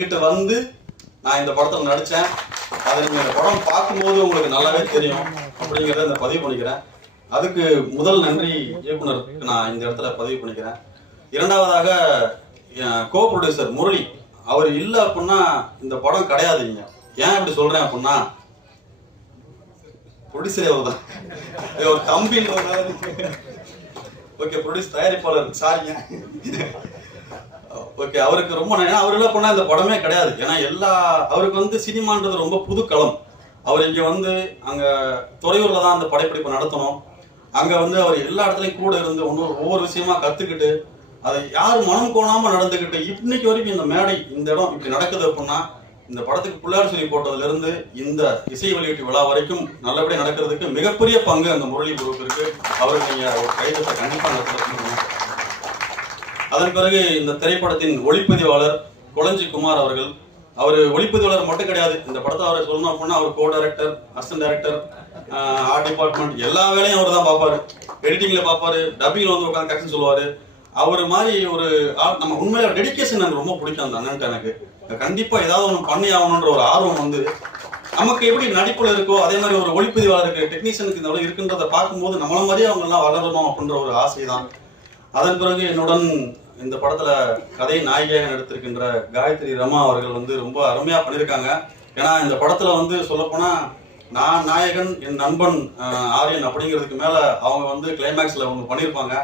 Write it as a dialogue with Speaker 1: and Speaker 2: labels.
Speaker 1: கிட்ட வந்து நான் இந்த படத்துல நடிச்சேன். அதை நீங்க இந்த படம் பார்க்கும்போது உங்களுக்கு நல்லாவே தெரியும் அப்படிங்கிறத இந்த பதிவு பண்ணிக்கிறேன். அதுக்கு முதல் நன்றி இயக்குனருக்கு நான் இந்த இடத்துல பதிவு பண்ணிக்கிறேன். இரண்டாவதாக கோ ப்ரொடியூசர் முரளி அவர் இல்லை அப்படின்னா இந்த படம் கிடையாதுங்க ஏன் இப்படி சொல்றேன் அப்படின்னா ப்ரொடியூசரே அவர் தான் ஒரு தம்பின்றதுனால ஓகே ப்ரொடியூஸ் தயாரிப்பாளர் சாரிங்க ஓகே அவருக்கு ரொம்ப நன்றி. ஏன்னா அவர் இல்லை இந்த படமே கிடையாது. ஏன்னா எல்லா அவருக்கு வந்து சினிமான்றது ரொம்ப புது களம். அவர் இங்க வந்து அங்க துறையூர்ல தான் அந்த படைப்பிடிப்பு நடத்தணும். அங்க வந்து அவர் எல்லா இடத்துலயும் கூட இருந்து ஒன்று ஒவ்வொரு விஷயமா கத்துக்கிட்டு அதை யாரும் மனம் கோணாம நடந்துக்கிட்டு இன்னைக்கு வரைக்கும் இந்த மேடை இந்த இடம் இப்படி நடக்குது அப்படின்னா இந்த படத்துக்கு பிள்ளையார் சொல்லி போட்டதுல இருந்து இந்த இசை வெளியீட்டு விழா வரைக்கும் நல்லபடியாக நடக்கிறதுக்கு மிகப்பெரிய பங்கு அந்த முரளி குரூப் இருக்கு. அவருக்கு நீங்க ஒரு கைதத்தை கண்டிப்பா நடத்தணும். அதன் பிறகு இந்த திரைப்படத்தின் ஒளிப்பதிவாளர் கொளஞ்சி குமார் அவர்கள் அவர் ஒளிப்பதிவாளர் மட்டும் கிடையாது. இந்த படத்தை அவரை சொல்லணும் அப்படின்னா அவர் co director assistant director art department எல்லா வேலையும் அவர் தான் பார்ப்பாரு எடிட்டிங்ல பார்ப்பாரு. டப்பிங்ல வந்து உட்காந்து கரெக்ஷன் சொல்லுவாரு. அவர் மாதிரி ஒரு நம்ம உண்மையில டெடிகேஷன் எனக்கு ரொம்ப பிடிக்கும் அந்த அண்ணன்ட்ட எனக்கு. கண்டிப்பா ஏதாவது ஒன்று பண்ணி ஆகணுன்ற ஒரு ஆர்வம் வந்து நமக்கு எப்படி நடிப்புல இருக்கோ அதே மாதிரி ஒரு ஒளிப்பதிவாளருக்கு டெக்னீஷியனுக்கு இந்த அளவு இருக்குன்றதை பார்க்கும்போது நம்மள மாதிரியே அவங்க எல்லாம் வளரணும் அப்படின்ற ஒரு ஆசை தான் அதன் பிறகு என்னுடன் இந்த படத்துல கதை நாயகியாக நடித்திருக்கின்ற காயத்ரி ரமா அவர்கள் வந்து ரொம்ப அருமையா பண்ணியிருக்காங்க. ஏன்னா இந்த படத்துல வந்து சொல்லப்போனா நான் நாயகன் என் நண்பன் ஆரியன் அப்படிங்கிறதுக்கு மேல அவங்க வந்து கிளைமேக்ஸ்ல அவங்க பண்ணியிருப்பாங்க.